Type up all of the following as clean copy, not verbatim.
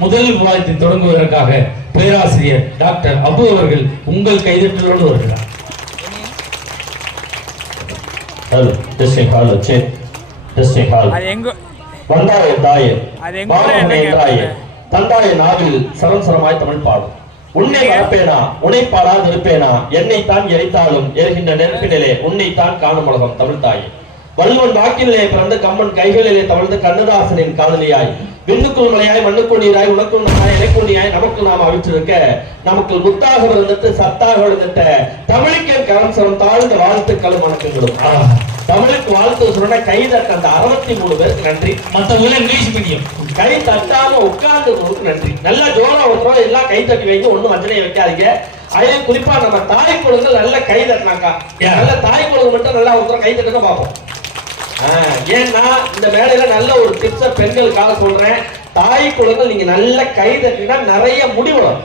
முதல் விவாதத்தை தொடங்குவதற்காக பேராசிரியர் டாக்டர் அபு அவர்கள் உங்கள் கைதட்டலோடு வருகிறார். ஹலோ டிஸ்ட்ரிக்ட் ஹால் வச்சு டிஸ்ட்ரிக்ட் ஹால் வந்தாய தாயே பாவனை தாயே தந்தாய நாவில் சரசரமாய் தமிழ் பாடும். உன்னை மறப்பேனா உன்னை பாடாது இருப்பேனா என்னைத்தான் எரித்தாலும் எரிகின்ற நெருப்பினிலே உன்னைத்தான் காணும் உலகம் தமிழ் தாயே. வள்ளுவன் வாக்கிலே பிறந்து கம்மன் கைகளிலே தவழ்ந்து கண்ணதாசனின் காதலியாய் விண்ணுக்குள் மலையாய் மண்ணுக்குள் நீராய் உனக்குள் நாய் எனக்குள் நீயாய் நமக்குள் நாம் அவிற்றிருக்க நமக்கு முத்தாக விழுந்துட்டு சத்தாக விழுந்துட்ட தமிழுக்கு கரம் சரம் தாழ்ந்த வாழ்த்துக்களும் வணக்கங்களும். தமிழுக்கு வாழ்த்து சொன்ன கை தட்ட அந்த 63 பேருக்கு நன்றி. மற்றவங்க இங்கிலீஷ் மீடியம் கை தட்டாம உட்கார்ந்தவங்களுக்கு நன்றி. நல்லா ஜோரா ஒருத்தரோட எல்லாம் கை தட்டி வைங்க, ஒண்ணும் வஞ்சனையை வைக்காதீங்க. அதிலும் குறிப்பா நம்ம தாய் குழந்தைகள் நல்ல கை தட்டினாக்கா, நல்ல தாய் குழந்தை மட்டும் நல்லா ஒருத்தர் கை தட்டுங்க பார்ப்போம். ஏன்னா இந்த மேடையில நல்ல ஒரு டிப்ஸ பெண்களுக்காக சொல்றேன். தாய் குழந்தைகள் நீங்க நல்ல கை தட்டினா நிறைய முடி வளரும்.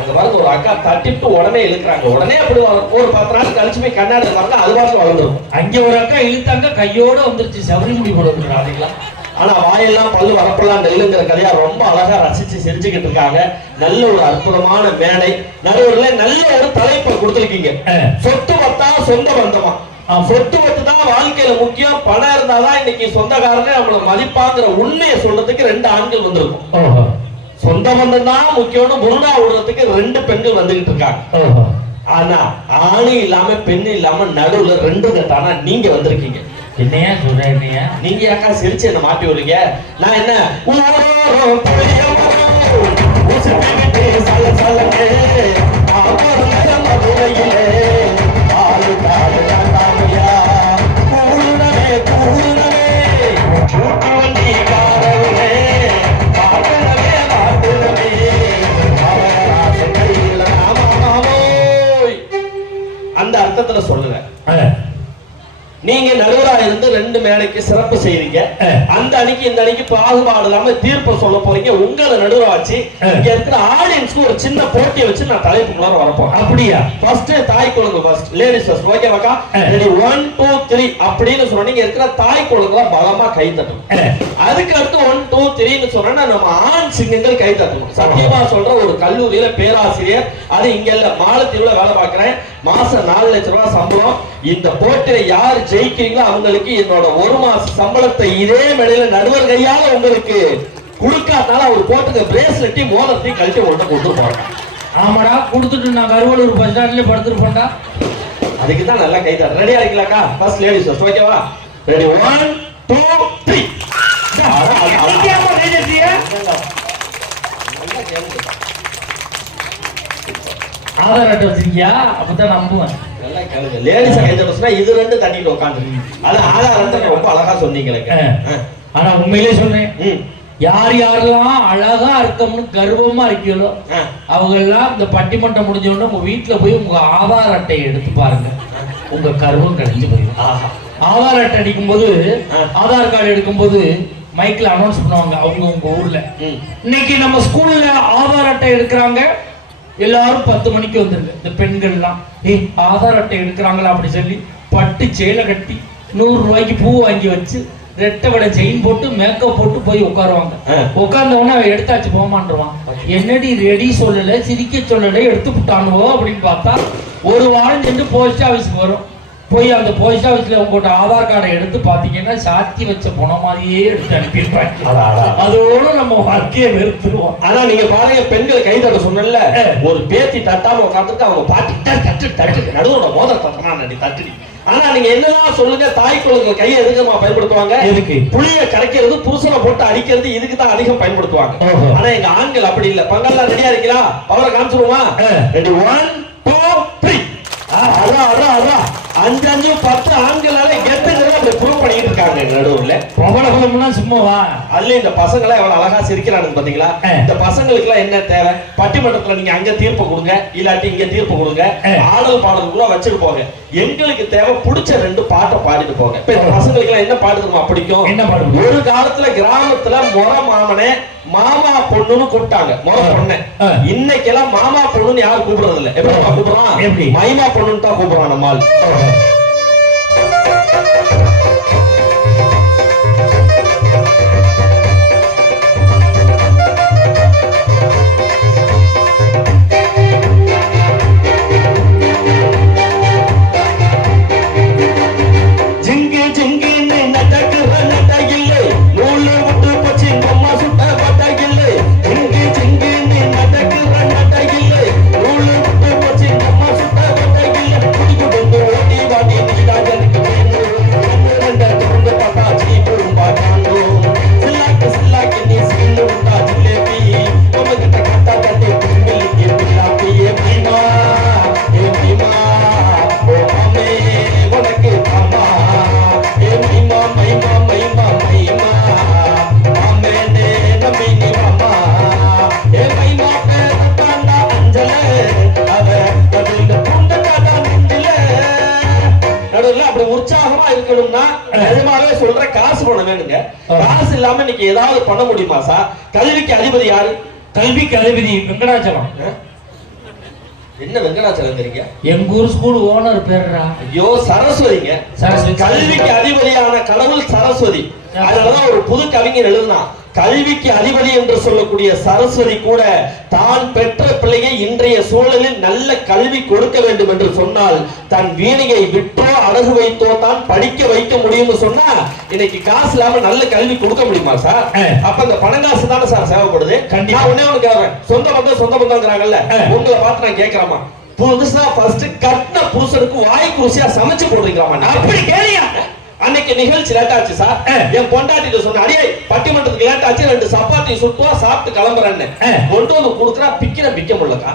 அங்க பாருங்க ஒரு அக்கா தட்டிட்டு உடனே இழுக்கிறாங்க, உடனே அப்படி ஒரு 10 நாள் கழிச்சு போய் கண்ணாடி வரல அது பாட்டு வளர்ந்துடும். அங்க ஒரு அக்கா இழுத்தாங்க கையோட வந்துருச்சு சவரி முடி போடுறாங்களா. ஆனா வாயெல்லாம் பல்லு வரப்பெல்லாம் நெல்லுங்கிற கதையா ரொம்ப அழகா ரசிச்சு சிரிச்சுக்கிட்டு இருக்காங்க. நல்ல ஒரு அற்புதமான மேடை. நடுவுல நல்ல ஒரு தலைப்பை கொடுத்துருக்கீங்க. சொத்து பத்தா சொந்த பந்தமா. சொத்து பத்து தான் வாழ்க்கையில முக்கியம். பணம் இருந்தாதான் இன்னைக்கு சொந்தக்காரனே நம்மள மதிப்பாங்கிற உண்மையை சொல்றதுக்கு 2 ஆண்கள் வந்திருக்கும். சொந்த பந்தம் தான் முக்கியம்னு புருடா விடுறதுக்கு 2 பெண்கள் வந்துகிட்டு இருக்காங்க. ஆனா ஆணு இல்லாம பெண்ணு இல்லாம நடுவுல 2 கட்டானா நீங்க வந்திருக்கீங்க. என்னையா சொல்ற? என்னையா நீங்க யாக்கா சிரிச்சு என்ன மாட்டி விடுறீங்க? நான் என்ன அந்த அர்த்தத்துல சொல்லுங்க. நீங்க நடுவரா இருந்து 2 மேடைக்கு சிறப்பு செய்றீங்க. அந்த அன்னைக்கு இந்த அன்னைக்கு பாகுபாடு இல்லாம தீர்ப்பு சொல்ல போறீங்க. உங்களை நடுவரா வச்சு இங்க இருக்கிற ஆடியன்ஸ்க்கு ஒரு சின்ன போட்டியை வச்சு நான் தலைப்பு முன்னால வரப்போம். அப்படியா? ஃபர்ஸ்ட் தாய் குழந்தை ஃபர்ஸ்ட், லேடிஸ் ஃபர்ஸ்ட். ஓகேவாக்கா? ரெடி 1 2 3 அப்படின்னு சொன்னீங்க. இருக்கிற தாய் குழந்தை பலமா கை தட்டணும். அதுக்கு அடுத்து 1 2 3ன்னு சொன்னா நம்ம ஆண் சிங்கங்கள் கை தட்டணும். சத்தியமா சொல்ற ஒரு கல்லூரியில பேராசிரியர், அது இங்க இல்ல மாலத்தீவுல வேலை பார்க்கிறேன். மாசம் 4 லட்சம் ரூபாய் சம்பளம். இந்த போட்டியில யார் ஜெயிக்கிறீங்களோ அவங்களுக்கு என்னோட 1 மாச சம்பளத்தை இதே மேடையில நடுவர் கையால உங்களுக்கு கொடுக்காதனால அவர் போட்டுக்க பிரேஸ்லெட்டி மோதிரத்தையும் கழட்டி ஒண்ணு கொண்டு போறாங்க. ஆமாடா, கொடுத்துட்டு நான் கருவலூர் பஸ் ஸ்டாண்ட்ல படுத்துருப்பேன்டா. அதுக்கு தான் நல்லா கை தட்ட. ரெடியா இருக்கீங்களாக்கா? First ladies first. ஓகேவா? ரெடி 1 2 3. ஆதார் அட்டை வச்சிருக்கியா? அப்பதான் நம்புவேன். நல்லா கேளுங்க. லேடிஸ் கை தட்டா இது 2 தட்டிட்டு உட்கார்ந்து. அது ஆதார் அட்டை ரொம்ப அழகா சொன்னீங்களே. ஆனா உண்மையிலே சொல்றேன், யார் யாரெல்லாம் அழகா இருக்கம்னு கர்வமா இருக்கீங்களோ அவங்க எல்லாம் இந்த பட்டிமன்றம் முடிஞ்ச உடனே உங்க வீட்டுல போய் உங்க ஆதார் அட்டையை எடுத்து பாருங்க. உங்க கர்வம் கழிஞ்சு போயிடும். ஆதார் அட்டை அடிக்கும் போது, ஆதார் கார்டு எடுக்கும் போது மைக்ல அனௌன்ஸ் பண்ணுவாங்க அவங்க உங்க ஊர்ல, இன்னைக்கு நம்ம ஸ்கூல்ல ஆதார் அட்டை எடுக்கிறாங்க, எல்லாரும் 10 மணிக்கு வந்துருங்க. இந்த பெண்கள்லாம் ஆதார் அட்டை எடுக்கிறாங்களா அப்படி சொல்லி பட்டு சேலை கட்டி 100 ரூபாய்க்கு பூ வாங்கி வச்சு ரெட்டை வடை செயின் போட்டு மேக்கப் போட்டு போய் உட்காருவாங்க. உட்கார்ந்தவொடனே அவன் எடுத்தாச்சு போமான்றான். என்னடி ரெடி சொல்லல, சிரிக்க சொல்லல, எடுத்து விட்டானுவோ அப்படின்னு பார்த்தா 1 வாரம் சென்று போஸ்ட் ஆஃபீஸ்க்கு வரும். போய் அந்த போஸ்ட் ஆஃபீஸ்ல உங்கள்கிட்ட ஆதார் கார்டை எடுத்து பார்த்தீங்கன்னா சாத்தி வச்ச போன மாதிரியே எடுத்து அனுப்பியிருப்பாங்க. அதோட நம்ம வாழ்க்கையை வெறுத்துருவோம். ஆனா நீங்க பாருங்க, பெண்கள் கை தட்ட சொன்னல, ஒரு பேத்தி தட்டாம உட்காந்துட்டு அவங்க பாட்டி தட்டு தட்டு நடுவோட மோதிர தட்டமா தட்டுடி. ஆனா நீங்க என்னதான் சொல்லுங்க, தாய் குழந்தைகள் கையை எதுக்குமா பயன்படுத்துவாங்க? எதுக்கு? புளிய கரைக்கிறது, புருஷனை போட்டு அடிக்கிறது, இதுக்கு தான் அதிகம் பயன்படுத்துவாங்க. ஆனா எங்க ஆண்கள் அப்படி இல்ல. பங்கெல்லாம் ரெடியா இருக்கீங்களா? அவரை காமிச்சிருமா? ரெடி 1 2 3. 5 10 ஆண்களால கெத்துக்கிறத அப்படி ப்ரூவ் பண்ணிட்டு இருக்காங்க நடுவுல. பிரபலம்னா சும்மாவா? அல்ல இந்த பசங்க எல்லாம் எவ்வளவு அழகா சிரிக்கிறானுங்க பாத்தீங்களா? இந்த பசங்களுக்கு எல்லாம் என்ன தேவை? பட்டிமன்றத்துல நீங்க அங்க தீர்ப்பு கொடுங்க, இல்லாட்டி இங்க தீர்ப்பு கொடுங்க, ஆடல் பாடல்குள்ள வச்சுட்டு போங்க. எங்களுக்கு தேவை பிடிச்ச 2 பாட்டை பாடிட்டு போங்க. இப்ப இந்த பசங்களுக்கு எல்லாம் என்ன பாட்டு தெரியுமா பிடிக்கும்? என்ன பாடு? ஒரு காலத்துல கிராமத்துல முறை மாமனே மாமா பொண்ணுன்னு கூப்பிட்டாங்க. முறை பொண்ணு. இன்னைக்கு எல்லாம் மாமா பொண்ணுன்னு யாரும் கூப்பிடுறது இல்ல. எப்படி கூப்பிடுறான்? மைமா பொண்ணுன்னு தான் கூப்பிடுறான் நம்மால். வேணும்னா நிஜமாவே சொல்ற காசு பணம் வேணுங்க. காசு இல்லாம இன்னைக்கு ஏதாவது பண்ண முடியுமா சார்? கல்விக்கு அதிபதி யாரு? கல்விக்கு அதிபதி வெங்கடாச்சலம். என்ன வெங்கடாச்சலங்கிறீங்க? எங்க ஊர் ஸ்கூல் ஓனர் பேருடா. ஐயோ சரஸ்வதிங்க. சரஸ்வதி. கல்விக்கு அதிபதியான கடவுள் சரஸ்வதி. அதனாலதான் ஒரு புது கவிஞர் எழுதினான், கல்விக்கு அதிபதி என்று சொல்லக்கூடிய சரஸ்வதி கூட தான் பெற்ற பிள்ளையை இன்றைய சூழலில் நல்ல கல்வி கொடுக்க வேண்டும் என்று சொன்னால் தன் வீணையை விட்டோ அழகு வைத்தோ தான் படிக்க வைக்க முடியும்னு சொன்னா இன்னைக்கு காசு இல்லாம நல்ல கல்வி கொடுக்க முடியுமா சார்? அப்ப இந்த பணம் காசு தானே சார் தேவைப்படுது. கண்டிப்பா ஒண்ணே ஒண்ணு கேட்கிறேன், சொந்த பந்தங்கிறாங்கல்ல, உங்களை பார்த்து நான் கேட்கிறேமா, புதுசா ஃபர்ஸ்ட் கட்டின புருஷனுக்கு வாய்க்கு ருசியா சமைச்சு போடுறீங்களாமா? நான் அப்படி கேளியா? அன்னைக்கு நிகழ்ச்சி லேட் ஆச்சு சார். என் பொண்டாட்டிட்டு சொன்ன, அடியே பட்டிமன்றத்துக்கு லேட் ஆச்சு, 2 சப்பாத்தி சுட்டுவா சாப்பிட்டு கிளம்புறேன்னு கொண்டு வந்து குடுக்குறா. பிக்க முடியலக்கா.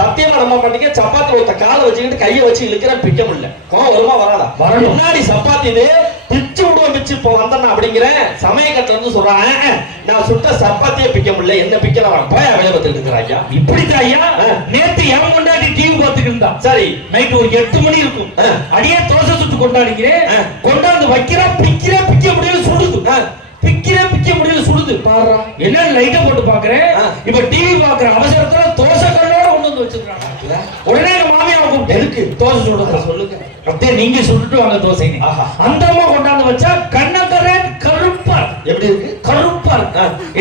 சத்தியமா நம்ம பண்ணிக்க, சப்பாத்தி ஒருத்த காலை வச்சுக்கிட்டு கையை வச்சு இழுக்கிற, பிக்க முடியல. வருமா வராதா? முன்னாடி சப்பாத்தி இது பிச்சு விடுவோம், பிச்சு இப்போ வந்தேன் அப்படிங்கிறேன். சமயக்கட்டுல இருந்து சொல்றான், நான் சுட்ட சப்பாத்தியே பிக்க முடியல, என்ன பிக்கலாம் போய் வேலை பார்த்துட்டு இருக்கிறாங்க. இப்படித்தான் ஐயா. நேத்து என் கொண்டாடி டிவி பார்த்துட்டு இருந்தா. சரி, நைட்டு ஒரு 8 மணி இருக்கும். அடியே தோசை சுட்டு கொண்டாடிக்கிறேன். கொண்டாந்து வைக்கிறா, பிக்க முடியல, சுடுது. பிக்க முடியல, சுடுது. பாரு என்ன லைட்டை போட்டு பாக்குறேன். இப்ப டிவி பாக்குற அவசரத்துல தோசை கல்லோட கொண்டு வந்து வச்சிருக்காங்க. உடனே எங்க மாமியாவை கூப்பிட்டு, எதுக்கு தோசை சுடுறதா சொல்லுங்க, அப்படியே நீங்க சுட்டுட்டு வாங்க தோசை. அந்த அம்மா கொண்டாந்து வச்சா கண்ணக்கரை கருப்பா. எப்படி இருக்கு? கருப்பா.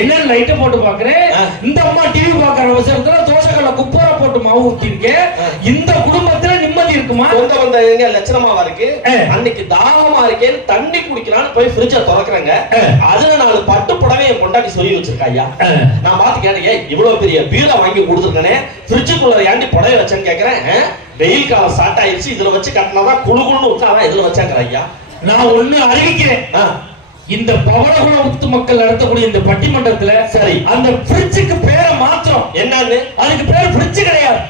என்ன லைட்டை போட்டு பாக்குறேன். இந்த அம்மா டிவி பாக்குற அவசரத்துல தோசைக்கல்ல குப்பரை போட்டு மாவு ஊத்தி இருக்கு. இந்த குடும்பத்துல நிம்மதி இருக்குமா? சொந்த பந்தங்க லட்சணமாவா இருக்கு. அன்னைக்கு தாகமா இருக்கேன்னு தண்ணி குடிக்கலான்னு போய் ஃப்ரிட்ஜை திறக்கறேங்க. அதுல 4 பட்டு புடவை என் பொண்டாட்டி சொல்லி வச்சிருக்கா. ஐயா நான் பார்த்து கேட்டேன், இவ்வளவு பெரிய பீரோ வாங்கி கொடுத்துருக்கனே, ஃப்ரிட்ஜுக்குள்ள ஏண்டி புடவை வச்சேன்னு கேட்கறேன். வெயில் காலம் ஸ்டார்ட் ஆயிடுச்சு, இதுல வச்சு கட்டினாதான் குழுகுன்னு விட்டாதான் இதுல வச்சாங்க. ஐயா நான் ஒண்ணு அறிவிக்கிறேன், இந்த பவளகுல உத்து மக்கள் நடத்தக்கூடிய இந்த பட்டிமன்றத்துல சரி அந்த ஃப்ரிட்ஜுக்கு பேரை மாத்திரம் என்னன்னு, அதுக்கு பேர் ஃப்ரிட்ஜ் கிடையாது.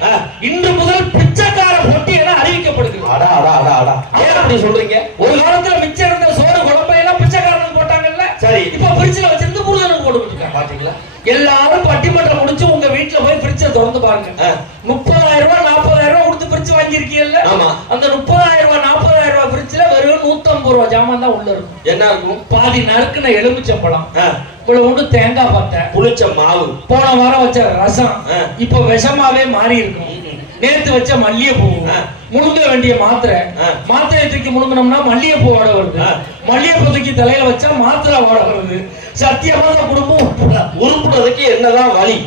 இன்று முதல் பிச்சைக்கார போட்டி என அறிவிக்கப்படுகிறது. அடா அடா அடா அடா, ஏன் அப்படி சொல்றீங்க? ஒரு காலத்துல மிச்சம் இருந்த சோறு குழம்பை எல்லாம் பிச்சைக்காரனுக்கு போட்டாங்கல்ல, சரி இப்ப ஃப்ரிட்ஜ்ல வச்சிருந்து புருஷனுக்கு போட்டுக்கிட்டு இருக்காங்க. பாத்தீங்களா? எல்லாரும் பட்டிமன்றம் முடிச்சு உங்க வீட்டுல போய் ஃப்ரிட்ஜை திறந்து பாருங்க. 30,000 ரூபாய் 40,000 ரூபாய் கொடுத்து ஃப்ரிட்ஜ் வாங்கியிருக்கீங்கல்ல, அந்த 30,000 ரூபாய் 40,000 ரூபாய் ஃப்ரிட்ஜ்ல வெறும் 150 ரூபாய் ஜாமான் தான் உள்ள இருக்கும். என்ன இருக்கும்? பாதி நறுக்குன எலுமிச்சம்பழம், இவ்வளவு தேங்காய் பத்தை, புளிச்ச மாவு, போன வாரம் வச்ச ரசம் இப்ப விஷமாவே மாறி இருக்கும். நேத்து வச்ச மல்லிகைப்பூ, முழுங்க வேண்டிய மாத்திரை தூக்கி முழுங்கணும்னா மல்லிகைப்பூ வாட வருது. மல்லிகைப்பூ தூக்கி தலையில வச்சா மாத்திரை வாட வருது. சத்தியமான குடும்பம் உருப்புறதுக்கு என்னதான் வழி?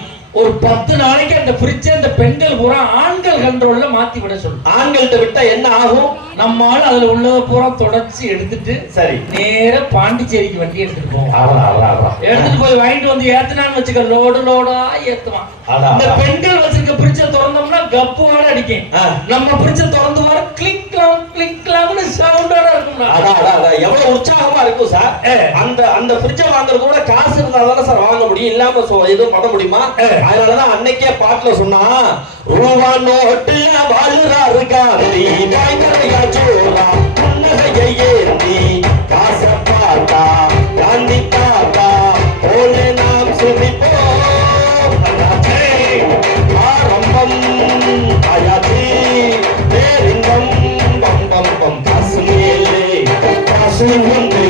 ஒரு 10 நாளைக்கு அந்த ஃப்ரிட்ஜ் அந்த பெண்கள் பூரா ஆண்கள் கண்ட்ரோல்ல மாத்தி விட சொல்லு. ஆண்கள்ட்ட விட்டா என்ன ஆகும்? நம்மால அதுல உள்ளத பூரா தொடச்சி எடுத்துட்டு சரி நேர பாண்டிச்சேரிக்கு வண்டி எடுத்துட்டு போவோம். எடுத்துட்டு போய் வாங்கிட்டு வந்து ஏத்துனான்னு வச்சுக்க, லோடா ஏத்துவான். இந்த பெண்கள் வச்சிருக்க ஃப்ரிட்ஜை திறந்தோம்னா கப்புவோட அடிக்கும். நம்ம ஃப்ரிட்ஜை திறந்து வர கிளிக் கிளாக்னு சவுண்டோட இருக்கும். எவ்வளவு உற்சாகமா இருக்கும் சார். அந்த ஃப்ரிட்ஜை வாங்குறது கூட காசு இருந்தா தானே சார் வாங்க முடியும், இல்லாம எதுவும் பண்ண முடியுமா? அதனாலதான் அன்னைக்கே பாட்டுல சொன்னா, ரூபா நோட்டுல வாழ்றாரு காந்தி, வாய்க்கரையா சோரா புன்னகையை ஏந்தி, காசை பார்த்தா காந்தி தாத்தா போல நாம் சுமிப்போம். ஆரம்பம் அயாதி பேரிங்கம் பம் பம் பம், காசு மேலே காசு வந்து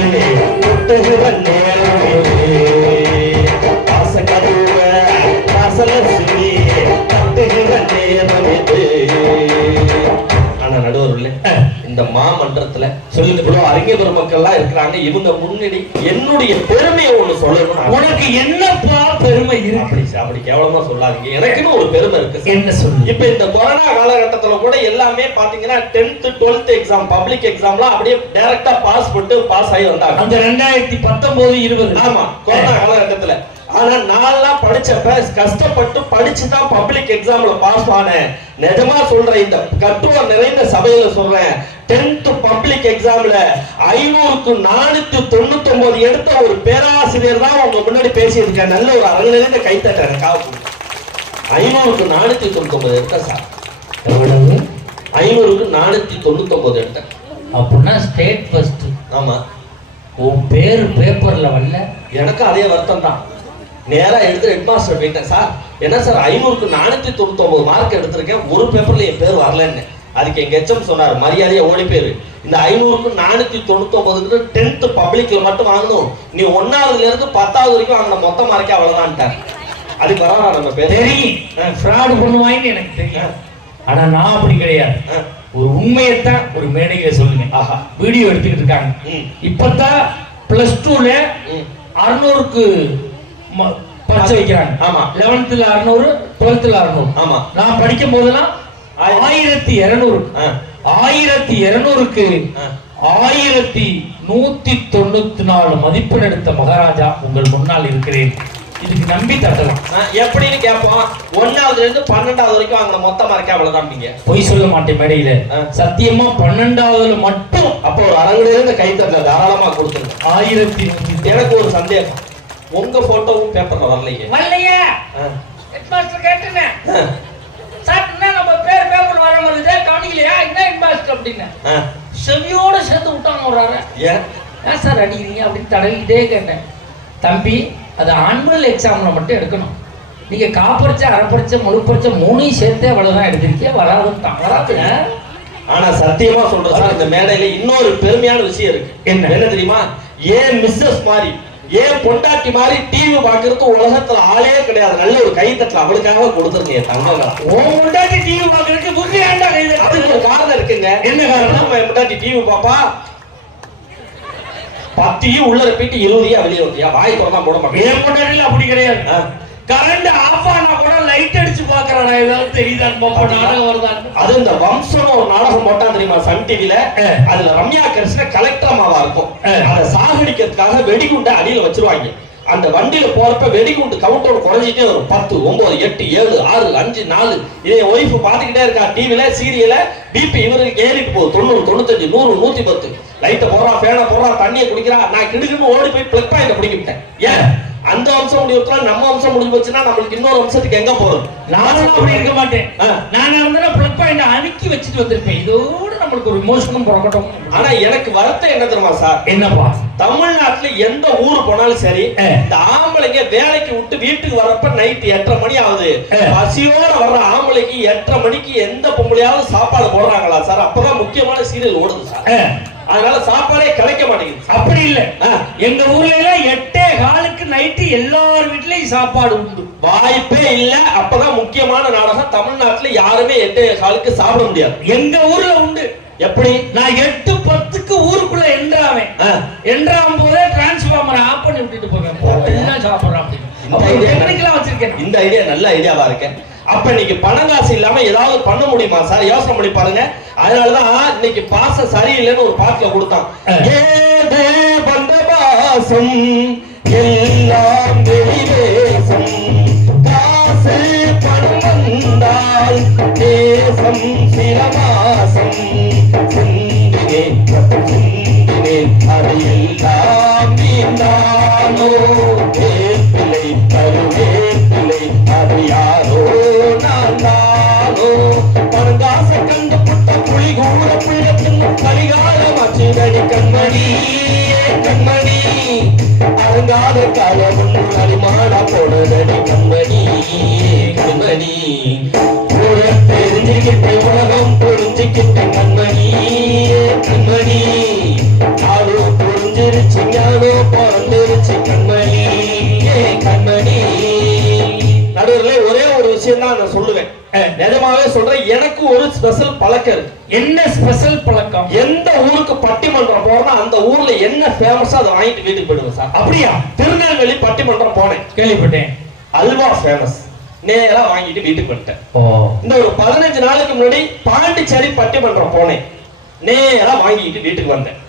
முட்டுகிற நேரமே, காசை கருவ காசலட்சுமி கட்டுகிற நேரம் இது. ஆனா நடுவர்களே, இந்த மாமன்றத்துல சொல்லிட்டு இவ்வளவு அறிஞர் பெருமக்கள்லாம் இருக்கிறாங்க. இவங்க முன்னாடி என்னுடைய பெருமையை ஒண்ணு சொல்லணும். உனக்கு என்னப்பா பெருமை இருக்கு? அப்படி கேவலமா சொல்லாதீங்க, எனக்குன்னு ஒரு பெருமை இருக்கு. என்ன சொல்லு? இப்ப இந்த கொரோனா காலகட்டத்துல கூட எல்லாமே பாத்தீங்கன்னா 10th 12th எக்ஸாம், பப்ளிக் எக்ஸாம்லாம் அப்படியே டைரக்டா பாஸ் ஆகி வந்தாங்க. அந்த 2019-20 ஆமா கொரோனா காலகட்டத்துல. ஆனா நான்லாம் படிச்சப்ப கஷ்டப்பட்டு படிச்சுதான் பப்ளிக் எக்ஸாம்ல பாஸ் ஆனேன். நிஜமா சொல்றேன், இந்த கட்டுவர் நிறைந்த சபையில சொல்றேன், 10th பப்ளிக் எக்ஸாம்ல 500க்கு 499 எடுத்த ஒரு பேராசிரியர் தான் உங்க முன்னாடி பேசியிருக்கேன். நல்ல ஒரு அரங்கிலிருந்து கைத்தட்ட எனக்காக. 500க்கு 499 எடுத்த சார். எவ்வளவு? 500க்கு 499 எடுத்தேன். அப்படின்னா ஸ்டேட் ஃபர்ஸ்ட். ஆமா. உன் பேரு பேப்பர்ல வரல. எனக்கு அதே வருத்தம் தான். நேரா எடுத்து ஹெட் மாஸ்டர் போயிட்டேன். சார் என்ன சார் 500க்கு 499 மார்க் எடுத்திருக்கேன், ஒரு பேப்பர்ல என் பேர் வரலன்னு. அதுக்கு எங்க எச்எம் சொன்னார், மரியாதையா ஓடி பேரு இந்த 500க்கு 499 10th பப்ளிக்ல மட்டும் வாங்கணும். நீ 1ஆவதுல இருந்து 10ஆவது வரைக்கும் வாங்கின மொத்த மார்க்கே அவ்வளவுதான். அது பரவாயில்ல, நம்ம பேர் தெரியும் ஃப்ராட் பண்ணுவாங்கன்னு எனக்கு தெரியும். ஆனா நான் அப்படி கிடையாது. ஒரு உண்மையத்தான் ஒரு மேடையில சொல்லுங்க. ஆஹா, வீடியோ எடுத்துக்கிட்டு இருக்காங்க. இப்பதான் +2ல 600க்கு பரிசை வைக்கிறாங்க. ஆமா, 11th 600, 12th 600. ஆமா, நான் படிக்கும் போதெல்லாம் 1200. 1200க்கு 1194 மதிப்பெண் எடுத்த மகாராஜா உங்கள் முன்னால் இருக்கிறேன். இதுக்கு நம்பி தட்டலாம். எப்படின்னு கேட்போம். 1ஆவதுல இருந்து 12ஆவது வரைக்கும் வாங்கின மொத்த மார்க்கே அவ்வளவுதான். நீங்க பொய் சொல்ல மாட்டேன் மேடையில. சத்தியமா 12ஆவதுல மட்டும் அப்போ ஒரு அரங்குல இருந்து கை தட்டல தாராளமா கொடுத்துருங்க. 1100. எனக்கு ஒரு சந்தேகம், உங்க போட்டோவும் பேப்பர்ல வரலையே? வரலையா? ஹெட்மாஸ்டர் கேட்டேனே. சார் என்ன நம்ம பேர் பேப்பர் வர மாதிரி கவனிக்கலையா? என்ன ஹெட்மாஸ்டர் அப்படின்னு செவியோட சேர்த்து விட்டாங்க. ஒரு அரை ஏன் சார் அடிக்கிறீங்க அப்படின்னு தடவிக்கிட்டே கேட்டேன். தம்பி, அது ஆனுவல் எக்ஸாம்ல மட்டும் எடுக்கணும். நீங்க காப்பரிச்சை, அரைப்பரிச்சை, முழு பரிச்சை 3ஐயும் சேர்த்தே அவ்வளவுதான் எடுத்திருக்கீங்க. வராதுன்னு வராதுங்க. ஆனா சத்தியமா சொல்றேன் சார், இந்த மேடையில இன்னொரு பெருமையான விஷயம் இருக்கு. என்ன தெரியுமா? ஏன் மிஸ்ஸஸ் மாதிரி, ஏன் பொண்டாட்டி மாதிரி டிவி பாக்குறதுக்கு உலகத்துல ஆளே கிடையாது. நல்ல ஒரு கை தட்டல அவளுக்காக கொடுத்துருங்க. தங்கங்களா, உன் பொண்டாட்டி டிவி பாக்குறதுக்கு புக்கு ஏன்டா கை தட்டல? அதுக்கு ஒரு காரணம் இருக்குங்க. என்ன காரணம்? நம்ம பொண்டாட்டி டிவி பாப்பா 10 உள்ள ரிப்பீட் 20 வெளியே வந்துயா வாய் திறந்தா போட மாட்டேன். ஏன் பொண்டாட்டில அப்படி கிடையாது. கரண்ட் ஆஃப் ஆனா கூட லைட் அடிச்சு பாக்குறானா, ஏதாவது தெரியுதான்னு பாப்பா. நாடகம் வருதான். அது இந்த வம்சம் ஒரு நாடகம் போட்டா தெரியுமா சன் டிவில? அதுல ரம்யா கிருஷ்ணன் கலெக்டரமாவா இருக்கும். அதை சாகடிக்கிறதுக்காக வெடிகுண்டை அடியில வச்சிருவாங்க. அந்த வண்டியில போறப்ப வெடிகுண்டு கவுண்டர் குறைஞ்சிட்டே வரும். 10, 9, 8, 7, 6, 5, 4. இதே ஒய்ஃப் பாத்துக்கிட்டே இருக்கா டிவில சீரியல. பிபி இவருக்கு ஏறிட்டு போகுது. 90, 95, 100, 110. லைட்டை போடுறா, ஃபேனை போடுறா, தண்ணியை குடிக்கிறா. நான் கிடுக்குன்னு ஓடி போய் பிளக் பாயிண்ட் பிடிக்கிட்டேன். ஏன் அந்த வம்சம் முடிவு, நம்ம வம்சம் முடிஞ்சு போச்சுன்னா நம்மளுக்கு இன்னொரு வம்சத்துக்கு எங்க போறது? நானும் அப்படி இருக்க மாட்டேன். நான் இருந்தா பிளக் பாயிண்ட் அமுக்கி வச்சுட்டு வந்திருப்பேன். இதோட நம்மளுக்கு ஒரு இமோஷனும் புறக்கட்டும். ஆனா எனக்கு வருத்தம் என்ன தெரியுமா சார்? என்னப்பா? தமிழ்நாட்டுல எந்த ஊரு போனாலும் சரி, இந்த ஆம்பளைங்க வேலைக்கு விட்டு வீட்டுக்கு வரப்ப நைட் 8:30 மணி ஆகுது. பசியோட வர்ற ஆம்பளைக்கு 8:30 மணிக்கு எந்த பொம்பளையாவது சாப்பாடு போடுறாங்களா சார்? அப்பதான் முக்கியமான சீரியல் ஓடுது சார். அதனால சாப்பாடே கிடைக்க மாட்டேங்குது. அப்படி இல்ல, எங்க ஊர்ல எல்லாம் 8:15க்கு நைட்டு எல்லார் வீட்லயும் சாப்பாடு உண்டு. வாய்ப்பே இல்ல. அப்பதான் முக்கியமான நாடகம். தமிழ்நாட்டுல யாருமே 8:15க்கு சாப்பிட முடியாது. எங்க ஊர்ல உண்டு. எப்படி? நான் 8:10க்கு ஊருக்குள்ள என்ட்ராம் போதே டிரான்ஸ்ஃபார்மரை ஆஃப் பண்ணி விட்டுட்டு போவேன். எல்லாம் சாப்பிடுறோம் அப்படின்னு. இந்த ஐடியா நல்ல ஐடியாவா இருக்கு. அப்ப இன்னைக்கு பணங்காசு இல்லாம ஏதாவது பண்ண முடியுமா சார்? யோசனை பண்ணி பாருங்க. அதனாலதான் இன்னைக்கு பாசம் சரியில்லைன்னு ஒரு பாட்டுல கொடுத்தான். ஏதே பந்த பாசம் எல்லாம் வெளிவேசம், காசு பணம் வந்தால் தேசம் சிரமாசம், சிந்தினேன் அதையெல்லாம் நீந்தானோ வேப்பிலை கருவேப்பிலை அது யாரோ நான் தானோ, பணங்காச கண்டு புட்ட புலி கூற பிள்ளத்தின் கலிகாலமாச்சு நடி கண்மணி கண்மணி, அருங்காத காலம் அரிமாட போடுதடி கண்மணி கண்மணி, தெரிஞ்சுக்கிட்ட உலகம் புரிஞ்சுக்கிட்ட கண்மணி கண்மணி, நாடு புரிஞ்சிருச்சு ஞானம் பிறந்திருச்சு கண்மணி கண்மணி. நடுவர்களே, ஒரே ஒரு விஷயம் தான் நான் சொல்லுவேன். நிஜமாவே சொல்றேன், எனக்கு ஒரு ஸ்பெஷல் பழக்கம் இருக்கு. என்ன ஸ்பெஷல் பழக்கம்? எந்த ஊருக்கு பட்டிமன்றம் போறோம்னா அந்த ஊர்ல என்ன ஃபேமஸா அதை வாங்கிட்டு வீட்டுக்கு போயிடுவேன் சார். அப்படியா? திருநெல்வேலி பட்டிமன்றம் போனேன், கேள்விப்பட்டேன். அல்வா ஃபேமஸ். நேரா வாங்கிட்டு வீட்டுக்கு வந்துட்டேன். இந்த ஒரு 15 நாளுக்கு முன்னாடி பாண்டிச்சேரி பட்டிமன்றம் போனேன், நேரா வாங்கிட்டு வீட்டுக்கு வந்தேன்.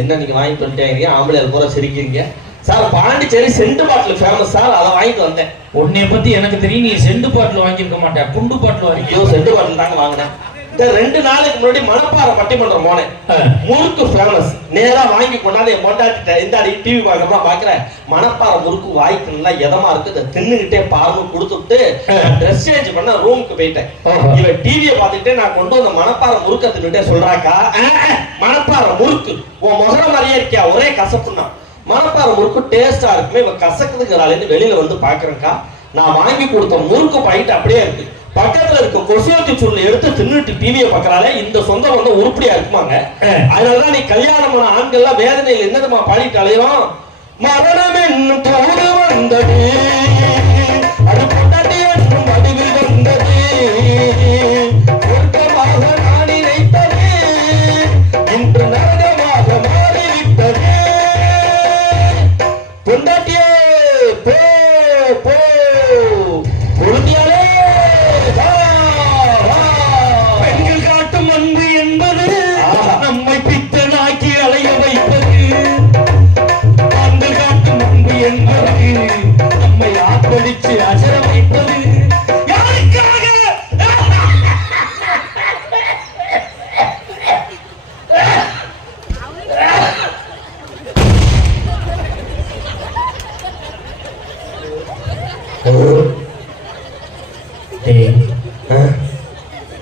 என்ன நீங்க வாங்கிட்டு வந்துட்டீங்க? ஆம்பளையார் பூரா சிரிக்கிறீங்க சார். பாண்டிச்சேரி செண்டு பாட்டில் ஃபேமஸ் சார், அதை வாங்கிட்டு வந்தேன். உன்னை பத்தி எனக்கு தெரியும், நீ செண்டு பாட்டில் வாங்கியிருக்க மாட்டேன், குண்டு பாட்டில் வாங்கியோ. செண்டு பாட்டில் தாங்க வாங்கினேன். இந்த 2 நாளுக்கு முன்னாடி மணப்பாறை பட்டிமன்றம் போனேன், முறுக்கு ஃபேமஸ். நேரா வாங்கி கொண்டாந்து என் பொண்டாட்டிட்ட இந்த டிவி பார்க்கறப்ப பாக்குறேன், மணப்பாறை முறுக்கு வாய்க்கு நல்லா எதமா இருக்கு, இதை தின்னுகிட்டே பாருங்க கொடுத்துட்டு ட்ரெஸ் சேஞ்ச் பண்ண ரூமுக்கு போயிட்டேன். இவன் டிவியை பார்த்துக்கிட்டே நான் கொண்டு வந்த மணப்பாறை முறுக்க தின்னுட்டே சொல்றாக்கா, மணப்பாறை முறுக்கு உன் முகர மாதிரியே இருக்கியா, ஒரே கசப்புன்னா. மணப்பாறை முறுக்கு டேஸ்டா இருக்குமே, இவன் கசக்குதுங்கிறாளேன்னு வெளியில வந்து பாக்குறேன்க்கா. நான் வாங்கி கொடுத்த முறுக்கு பாயிட்டு அப்படியே இருக்கு. பக்கத்துல இருக்க கொசுவத்தி சுருளை எடுத்து தின்னுட்டு டிவியை பார்க்கறாளே, இந்த சொந்த பந்தம் உருப்படியா இருக்குமாங்க? அதனாலதான் நீ கல்யாணம் பண்ண ஆண்கள்லாம் வேதனையில் என்னதுமா பாடிட்டாலையும், மரணம் என்னும் தோடு வந்தது, அது பொண்டாட்டி என்னும் வடிவில் வந்தது, சொர்க்கமாக நான் நினைத்தது இன்று நரகமாக மாறிவிட்டது. பொண்டாட்டியே போ போ, பொருந்தியாலே வா வா. பெண்கள் காட்டும் அன்பு என்பது நம்மை பித்தனாக்கி அலைய வைப்பது, ஆண்கள் காட்டும் அன்பு என்பது நம்மை ஆட்படிச்சு அசர வைப்பது. யாருக்காக?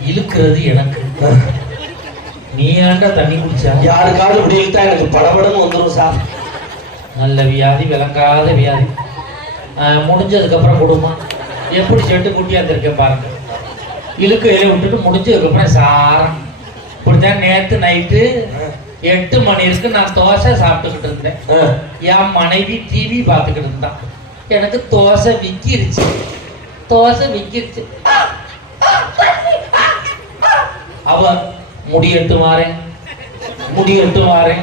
இழுக்கிறது எனக்கு, நீ ஏன்டா தண்ணி குடிச்சா? யாருக்காவது இப்படி இழுத்தா எனக்கு படபடன்னு வந்துடும் சார். நல்ல வியாதி, விளங்காத வியாதி. முடிஞ்சதுக்கப்புறம் கொடுமா, எப்படி செட்டு குட்டியாந்துருக்கேன் பாருங்க. இழுக்க இலைய விட்டுட்டு முடிஞ்சதுக்கப்புறம் சாரம். இப்படித்தான் நேற்று நைட்டு 8 மணி இருக்கு நான் தோசை சாப்பிட்டுக்கிட்டு இருந்தேன். என் மனைவி டிவி பார்த்துக்கிட்டு இருந்தான். எனக்கு தோசை விக்கிருச்சு, தோசை விக்கிருச்சு. அவ முடியட்டு மாறேன், முடியட்டு மாறேன்,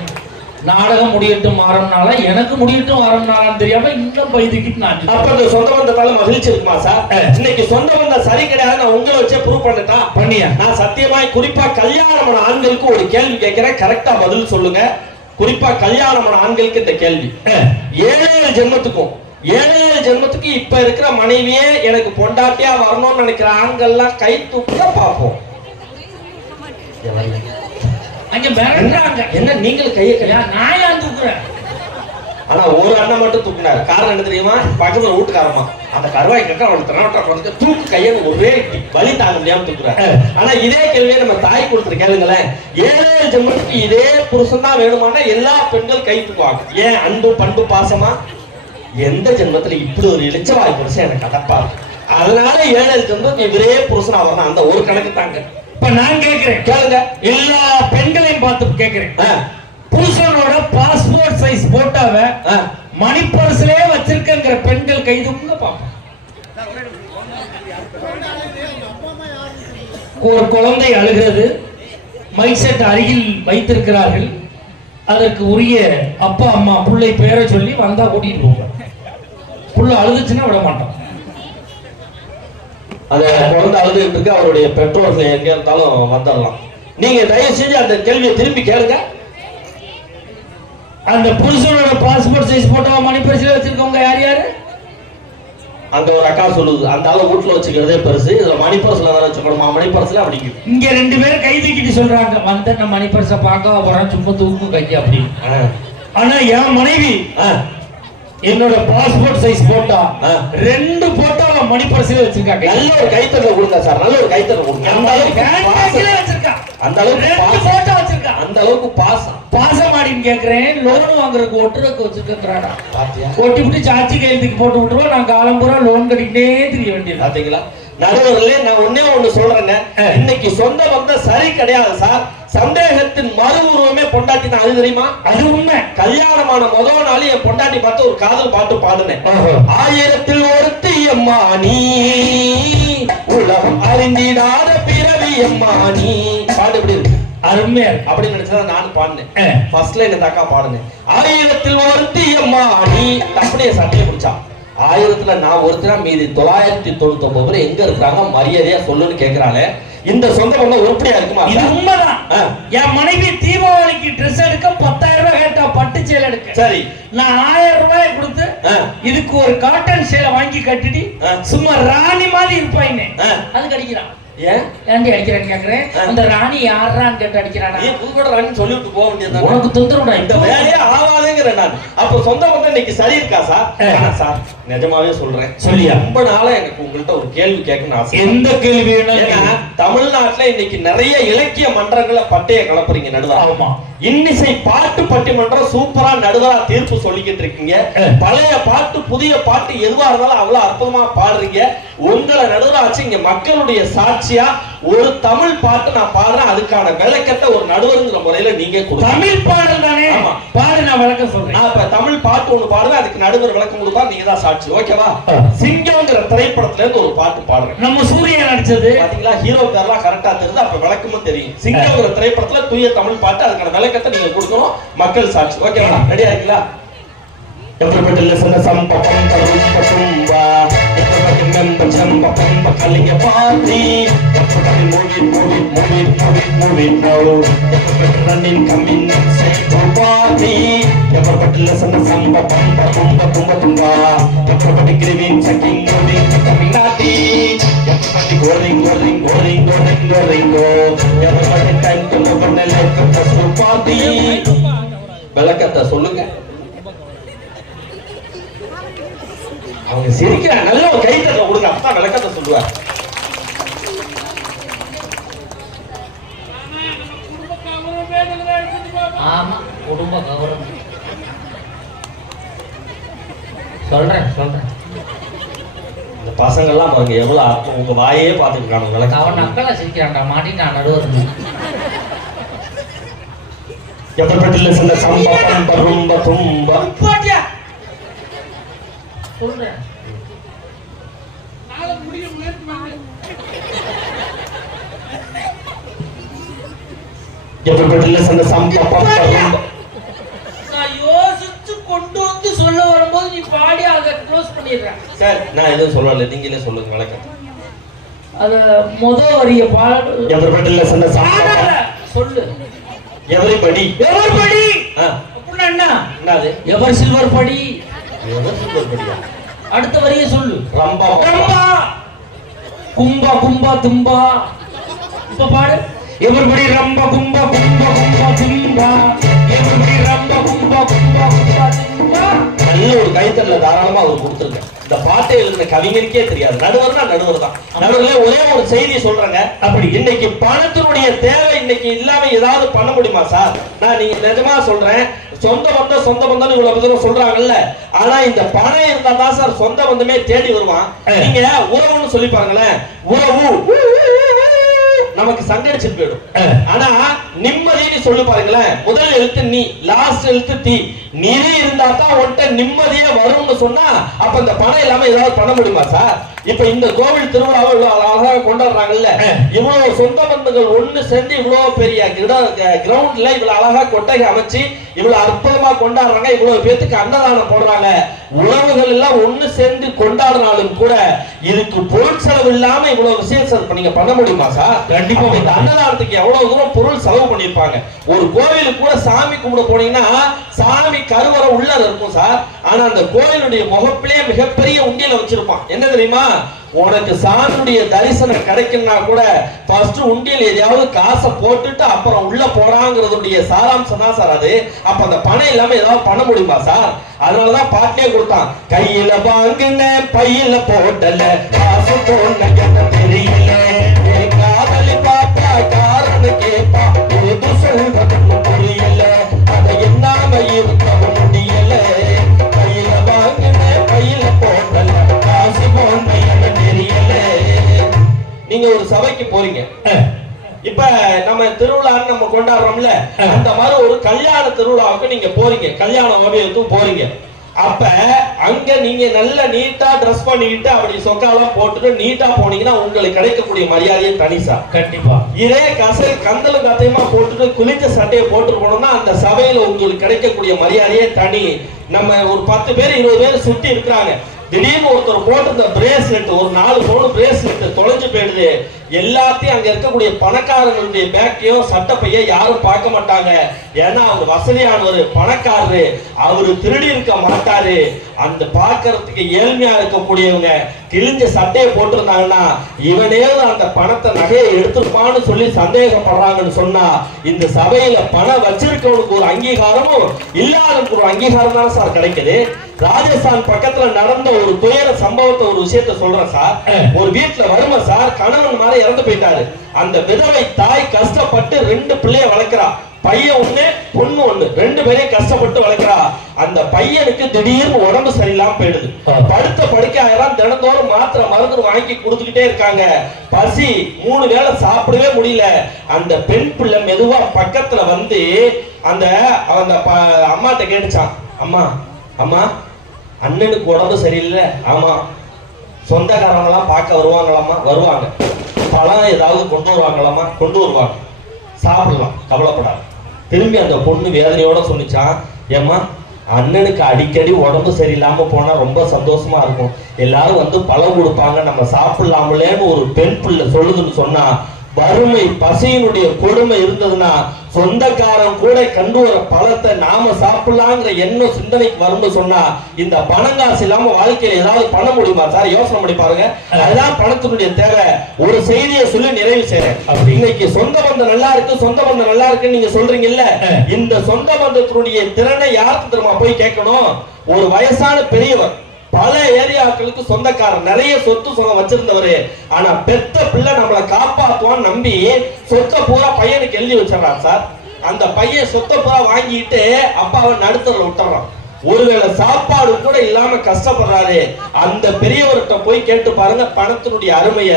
நாடகம் முடியட்டு மாறம்னால எனக்கு முடியட்டு மாறம்னாலும் தெரியாம இன்னும் பைதுக்கிட்டு நான். அப்ப இந்த சொந்த பந்தத்தால மகிழ்ச்சி இருக்குமா சார்? இன்னைக்கு சொந்த பந்தம் சரி கிடையாது, நான் உங்களை வச்சே ப்ரூவ் பண்ணட்டா? பண்ணியா? நான் சத்தியமாய் குறிப்பா கல்யாணமான ஆண்களுக்கு ஒரு கேள்வி கேட்கிறேன், கரெக்டா பதில் சொல்லுங்க. குறிப்பா கல்யாணமான ஆண்களுக்கு இந்த கேள்வி. 7 ஜென்மத்துக்கும் 7 ஜென்மத்துக்கு இப்ப இருக்கிற மனைவியே எனக்கு பொண்டாட்டியா வரணும்னு நினைக்கிற ஆண்கள்லாம் கை தூக்க பார்ப்போம். அங்க மிரட்டுறாங்க. என்ன நீங்கள் கையை நான் ஏன் தூக்குறேன்? ஆனா ஒரு அண்ணன் மட்டும் தூக்குனாரு. காரணம் என்ன தெரியுமா? பக்கத்துல வீட்டுக்காரமா அந்த கருவாய் கட்ட அவனுக்கு திராவட்டா தூக்கு கையை ஒரே வலி தாங்க முடியாம தூக்குறாரு. ஆனா இதே கேள்வியை நம்ம தாய் கொடுத்துரு கேளுங்களேன். 7 ஜென்மத்துக்கு இதே புருஷன் தான் வேணுமானா எல்லா பெண்கள் கை தூக்குவாங்க. ஏன்? அன்பு பண்பு பாசமா. எந்த ஜென்மத்துல இப்படி ஒரு இளிச்சவாய் புருஷன் எனக்கு அதப்பா. அதனால 7 ஜென்மத்துக்கு இவரே புருஷன் அவர்தான். அந்த ஒரு கணக்கு தாங்க. இப்ப நான் கேட்கிறேன், கேளுங்க. எல்லா பெண்களையும் பார்த்து கேட்கிறேன், புருஷனோட பாஸ்போர்ட் சைஸ் போட்டோவை மணி பர்ஸ்லயே வச்சிருக்கிற பெண்கள் கைதுங்க பாப்போம். ஒரு குழந்தை அழுகிறது, மைக் செட் அருகில் வைத்திருக்கிறார்கள். அதற்கு உரிய அப்பா அம்மா பிள்ளை பேரை சொல்லி வந்தா கூட்டிட்டு போங்க. புள்ள அழுதுச்சுன்னா விட மாட்டோம். அந்த குழந்தை அழுதுட்டு இருக்கு, அவருடைய பெற்றோர்கள் எங்க இருந்தாலும் வந்துடலாம். நீங்க தயவு செஞ்சு அந்த கேள்வியை திரும்பி கேளுங்க. அந்த புருஷனோட பாஸ்போர்ட் சைஸ் போட்டோவா மணி பர்ஸ்ல வச்சிருக்கவங்க யார் யாரு? அந்த ஒரு அக்கா சொல்லுது, அந்த ஆளு வீட்டுல வச்சுக்கிறதே பெருசு, இதுல மணி பர்ஸ்ல தான் வச்சுக்கணுமா? மணி பர்ஸ்ல அப்படிங்குது. இங்க 2 பேர் கை தூக்கிட்டு சொல்றாங்க, வந்து நம்ம மணி பர்ஸ பார்க்க போறோம், சும்மா தூக்கு கைக்கு அப்படின்னு. ஆனா என் மனைவி என்னோட பாஸ்போர்ட் சைஸ் போட்டோ 2 போட்டோவை மணி பர்ஸ்ல வச்சிருக்காங்க. நல்ல ஒரு கைத்தறல கொடுங்க சார், நல்ல ஒரு கைத்தறல கொடுங்க. அந்த அளவுக்கு வச்சிருக்கா, அந்த அளவுக்கு 2 போட்டோ வச்சிருக்கா, அந்த அளவுக்கு பாசம் ஆடின்னு கேக்குறேன். லோன் வாங்குறதுக்கு ஒட்டுறதுக்கு வச்சிருக்காடா. பாத்தியா? ஒட்டி விட்டு சாட்சி கையெழுத்துக்கு போட்டு விட்டுருவோம், நான் காலம் பூரா லோன் கட்டிக்கிட்டே தெரிய வேண்டியது. பாத்தீங்களா? நடுவர்களே, நான் ஒண்ணு சொல்றேங்க. இன்னைக்கு சொந்த பந்தம் சரி கிடையாது சார். சந்தேகத்தின் மறு உருவமே பொண்டாட்டி தான். அது தெரியுமா? அது உண்மை. கல்யாணமான முதல் நாள் என் பொண்டாட்டி பார்த்து ஒரு காதல் பாட்டு பாடுனேன். 1000ல் ஒருத்தி அம்மா நீ, உலகம் அறிந்திடாத பிறவி அம்மா நீ. பாட்டு எப்படி இருக்கு? அருமையா அப்படி நினைச்சா நானும் பாடுனேன். ஃபர்ஸ்ட் லைன் தாக்கா பாடுனேன். 1000ல் ஒருத்தி அம்மா நீ. அப்படியே சட்டையை பிடிச்சா 1000ல நான் ஒருத்தரா மீதி 999 பேர் எங்க இருக்காங்க மரியாதையா சொல்லுன்னு கேக்குறாளே. இந்த சொந்த பந்தம் உருப்படியா இருக்குமா? இது உண்மைதான். என் மனைவி தீபாவளிக்கு ட்ரெஸ் எடுக்க 10,000 ரூபாய் கேட்டா, பட்டு சேலை எடுக்க. சரி, நான் 1000 ரூபாய் கொடுத்து இதுக்கு ஒரு காட்டன் சேலை வாங்கி கட்டிட்டு சும்மா ராணி மாதிரி இருப்பாயினே, அது கடிக்கிறான். ஏன் ஏன்டி அடிக்கிறான்னு கேக்குறேன். அந்த ராணி யாரான்னு கேட்டு அடிக்கிறானா? நீ புதுக்கோட ராணி சொல்லிட்டு போக வேண்டியது. உனக்கு தொந்தரவுடா, இந்த வேலையே ஆவாதுங்கிற நான். அப்ப சொந்த பந்தம் இன்னைக்கு சரி இருக்கா சார்? சார் நிஜமாவே சொல்றேன். சொல்லியா? ரொம்ப நாளா எனக்கு உங்கள்கிட்ட ஒரு கேள்வி கேட்கணும்னு ஆசை. எந்த கேள்வி வேணும்? ஏன்னா தமிழ்நாட்டுல இன்னைக்கு நிறைய இலக்கிய மன்றங்களை பட்டைய கலப்புறீங்க நடுவா. ஆமா. இன்னிசை பாட்டு பட்டிமன்றம் சூப்பரா நடுவரா தீர்ப்பு சொல்லிக்கிட்டு இருக்கீங்க. பழைய பாட்டு புதிய பாட்டு எதுவா இருந்தாலும் அவ்வளவு அற்புதமா பாடுறீங்க. உங்களை நடுவராச்சு இங்க மக்களுடைய சாட்சியா ஒரு தமிழ் பாட்டு நான் பாடுறேன், அதுக்கான விளக்கத்தை ஒரு நடுவருங்கிற முறையில நீங்க தமிழ் பாடல் தானே பாடு, நான் விளக்கம் சொல்றேன். நான் இப்ப தமிழ் பாட்டு ஒண்ணு பாடுவேன், அதுக்கு நடுவர் விளக்கம் கொடுப்பா, நீங்க தான் சாட்சி. ஓகேவா? சிங்கம்ங்கிற திரைப்படத்துல இருந்து ஒரு பாட்டு பாடுறேன். நம்ம சூரியன் நடிச்சது பாத்தீங்களா? ஹீரோ பேர்லாம் கரெக்டா தெரியுது, அப்ப விளக்கமும் தெரியும். சிங்கம்ங்கிற திரைப்படத்துல தூய தமிழ் பாட்டு, அதுக்கான விளக்கத்தை நீங்க கொடுக்கணும், மக்கள் சாட்சி. ஓகேவா? ரெடியா இருக்கீங்களா? Everybody listen to some pam pam pam. Everybody remember jump pam pam calling a party. Everybody move it now. Everybody running coming say to party. Everybody listen to some pam pam. Everybody giving checking moving coming naughty. Everybody going. Everybody time to live on the life of the party. விளக்கத்தை சொல்லுங்க. அவங்க சிரிக்கிற நல்ல ஒரு கைத்தட்டல கொடுங்க, அப்பதான் விளக்கத்தை சொல்லுவார். ஆமா, குடும்ப கௌரவம். சொல்றேன். இந்த பசங்க எல்லாம் பாருங்க எவ்வளவு அர்த்தம், உங்க வாயே பாத்துட்டு இருக்காங்க. விளக்கம் அவன் நக்கலா சிரிக்கிறான்டா, மாட்டிட்டான் நடுவர். எப்பப்பட்டில சின்ன சம்பவம் ரொம்ப தும்ப பாட்டியா சொல்றேன். எப்பப்பட்டில சின்ன சம்பவம் நான் யோசிச்சு கொண்டு வந்து சொல்ல வரும்போது நீ பாடி அதை க்ளோஸ் பண்ணிடுற. சார் நான் எதுவும் சொல்லல, நீங்களே சொல்லுங்க விளக்கம். அத முதல் வரிய பாடு. எப்பப்பட்டில சின்ன சம்பவம் சொல்லு. எவரிபடி அப்படின்னா என்ன? என்னது? எவர் சில்வர் படி. எவர் சில்வர் படியா? அடுத்த வரியை சொல்லு. ரம்பா கும்பா கும்பா தும்பா. இப்ப பாடு. எவர்படி ரம்ப கும்பா கும்பா கும்பா தும்பா. எவர்படி ரம்ப கும்பா கும்பா கும்பா தும்பா. நல்ல ஒரு கைத்தல்ல தாராளமா அவர் கொடுத்துருக்கேன். இந்த பாட்டை எழுதின கவிஞருக்கே தெரியாது. நடுவர்னா நடுவர் தான். நடுவர்ல ஒரே ஒரு செய்தி சொல்றேங்க. அப்படி இன்னைக்கு பணத்தினுடைய தேவை இன்னைக்கு இல்லாம ஏதாவது பண்ண முடியுமா சார்? நான் நீங்க நிஜமா சொல்றேன், சொந்த பந்தம் இவ்வளவு தூரம் சொல்றாங்கல்ல, ஆனா இந்த பணம் இருந்தா தான் சார் சொந்த பந்தமே தேடி வருவான். நீங்க உறவுன்னு சொல்லி பாருங்களேன், உறவு நமக்கு சங்கடிச்சுட்டு போயிடும். ஆனா நிம்மதினு சொல்லி பாருங்களேன், முதல் எழுத்து நீ, லாஸ்ட் எழுத்து தீ. நிதி இருந்தா தான் உன்கிட்ட நிம்மதியே வரும்னு சொன்னா, அப்ப இந்த பணம் இல்லாம ஏதாவது பண்ண முடியுமா சார்? இப்ப இந்த கோவில் திருவிழாவை இவ்வளவு அழகாக கொண்டாடுறாங்கல்ல, இவ்வளவு சொந்த பந்தங்கள் ஒண்ணு சேர்ந்து இவ்வளவு பெரிய கிரவுண்ட்ல இவ்வளவு அழகா கொட்டகை அமைச்சு இவ்வளவு அற்புதமா கொண்டாடுறாங்க, இவ்வளவு பேத்துக்கு அன்னதானம் போடுறாங்க. உறவுகள் எல்லாம் ஒண்ணு சேர்ந்து கொண்டாடுறாலும் கூட இதுக்கு பொருள் செலவு இல்லாம இவ்வளவு விசேஷம் நீங்க பண்ண முடியுமா சார்? கண்டிப்பா. இந்த அன்னதானத்துக்கு எவ்வளவு தூரம் பொருள் செலவு பண்ணிருப்பாங்க. ஒரு கோவிலுக்கு கூட சாமி கும்பிட போனீங்கன்னா சாமி கருவறை உள்ள இருக்கும் சார், ஆனா அந்த கோவிலுடைய முகப்பிலே மிகப்பெரிய உண்டியல வச்சிருப்பான். என்ன தெரியுமா? உனக்கு சாமியுடைய தரிசனம் கிடைக்கும்னா கூட ஃபர்ஸ்ட் உண்டியல் எதையாவது காசை போட்டுட்டு அப்புறம் உள்ள போறாங்கிறதுடைய சாராம்சம் தான் சார் அது. அப்ப அந்த பணம் இல்லாம ஏதாவது பண்ண முடியுமா சார்? அதனாலதான் பாட்டிலே கொடுத்தான், கையில வாங்குன பையில போடல காசு போன தெரியல, காதலி பாப்பா காரணம் கேப்பா ஏது சொல்றது புரியல, அதை என்னாம இருக்க முடியல, கையில வாங்குன பையில போடல காசு போன தெரியல. நீங்க ஒரு சபைக்கு போறீங்க, இப்ப நம்ம திருவிழான்னு நம்ம கொண்டாடுறோம்ல, அந்த மாதிரி ஒரு கல்யாண திருவிழாவுக்கு நீங்க போறீங்க, கல்யாண ஓவியத்துக்கு போறீங்க. அப்ப அங்க நீங்க நல்ல நீட்டா ட்ரெஸ் பண்ணிக்கிட்டு அப்படி சொக்காலாம் போட்டுட்டு நீட்டா போனீங்கன்னா உங்களுக்கு கிடைக்கக்கூடிய மரியாதையே தனிசா. கண்டிப்பா. இதே கந்தலும் கத்தையுமா போட்டுட்டு குளிச்ச சட்டையை போட்டு போனோம்னா அந்த சபையில உங்களுக்கு கிடைக்கக்கூடிய மரியாதையே தனி. நம்ம ஒரு 10 பேர் 20 பேர் சுத்தி இருக்கிறாங்க, திடீர்னு ஒருத்தர் போட்டு இந்த பிரேஸ்லெட் ஒரு 4 பவுன் பிரேஸ்லெட் தொலைஞ்சு போயிடுது. எல்லாத்தையும் அங்க இருக்கக்கூடிய பணக்காரங்களுடைய பேக்கையோ சட்டப்பையோ யாரும் பார்க்க மாட்டாங்க. ஏன்னா அவர் வசதியானவர், பணக்காரரு, அவரு திருடி இருக்க மாட்டாரு. அந்த பாக்குறதுக்கு ஏழ்மையா இருக்கக்கூடியவங்க கிழிஞ்ச சட்டையை போட்டிருந்தாங்கன்னா இவனே அந்த பணத்தை நகையை எடுத்திருப்பான்னு சொல்லி சந்தேகப்படுறாங்கன்னு சொன்னா இந்த சபையில பணம் வச்சிருக்கவனுக்கு ஒரு அங்கீகாரமும் இல்லாதவனுக்கு ஒரு அங்கீகாரம் தான் சார் கிடைக்குது. ராஜஸ்தான் பக்கத்துல நடந்த ஒரு துயர சம்பவத்தை ஒரு விஷயத்த சொல்றேன் சார். ஒரு வீட்டுல வறுமை சார், கணவன் மாதிரி இறந்து போயிட்டாரு. அந்த விதவை தாய் கஷ்டப்பட்டு 2 பிள்ளைய வளர்க்கிறா. பையன் ஒண்ணு பொண்ணு ஒண்ணு, 2 பேரையும் கஷ்டப்பட்டு வளர்க்கிறா. அந்த பையனுக்கு திடீர்னு உடம்பு சரியில்லாம போயிடுது. படுத்த படுக்கை ஆயிரம், தினந்தோறும் மாத்திரை மருந்து வாங்கி கொடுத்துக்கிட்டே இருக்காங்க. பசி, 3 வேளை சாப்பிடவே முடியல. அந்த பெண் பிள்ளை மெதுவா பக்கத்துல வந்து அந்த அம்மாட்ட கேட்டுச்சான், அம்மா அம்மா அண்ணனுக்கு உடம்பு சரியில்லை. ஆமா, சொந்தக்காரங்க எல்லாம் பார்க்க வருவாங்களாமா? வருவாங்க. பழம் ஏதாவது கொண்டு வருவாங்களாமா? கொண்டு வருவாங்க. சாப்பிடலாம், கவலைப்படாது. திரும்பி அந்த பொண்ணு வேதனையோட சொன்னிச்சான், ஏம்மா அண்ணனுக்கு அடிக்கடி உடம்பு சரியில்லாம போனா ரொம்ப சந்தோஷமா இருக்கும், எல்லாரும் வந்து பழம் கொடுப்பாங்க, நம்ம சாப்பிடலாமலேன்னு ஒரு பெண் பிள்ளை சொல்லுதுன்னு சொன்னா, வறுமை பசியினுடைய கொடுமை இருந்ததுன்னா சொந்தக்காரன் கூட கண்டு வர பழத்தை நாம சாப்பிடலாங்கிற எண்ணம் சிந்தனைக்கு வரும்னு சொன்னா, இந்த பணங்காசு இல்லாம வாழ்க்கையில ஏதாவது பண்ண முடியுமா சார்? யோசனை பண்ணி பாருங்க. அதுதான் பணத்தினுடைய தேவை. ஒரு செய்தியை சொல்லி நிறைவு செய்றேன். இன்னைக்கு சொந்த பந்தம் நல்லா இருக்கு, சொந்த பந்தம் நல்லா இருக்குன்னு நீங்க சொல்றீங்க இல்ல, இந்த சொந்த பந்தத்தினுடைய திறனை யாருக்கு தெரியுமா போய் கேட்கணும்? ஒரு வயசான பெரியவர், பல ஏரியாக்களுக்கு சொந்தக்காரர், நிறைய சொத்து சொந்தம் வச்சிருந்தவரு. ஆனா பெத்த பிள்ளை நம்மளை காப்பாத்துவான்னு நம்பி சொத்தை பூரா பையனுக்கு எழுதி வச்சிடறான் சார். அந்த பையன் சொத்தை பூரா வாங்கிட்டு அப்பாவை நடுத்தரில் விட்டுறான். ஒருவேளை சாப்பாடு கூட இல்லாம கஷ்டப்படுறாரு. அந்த பெரியவர்கிட்ட போய் கேட்டு பாருங்க பணத்தினுடைய அருமைய.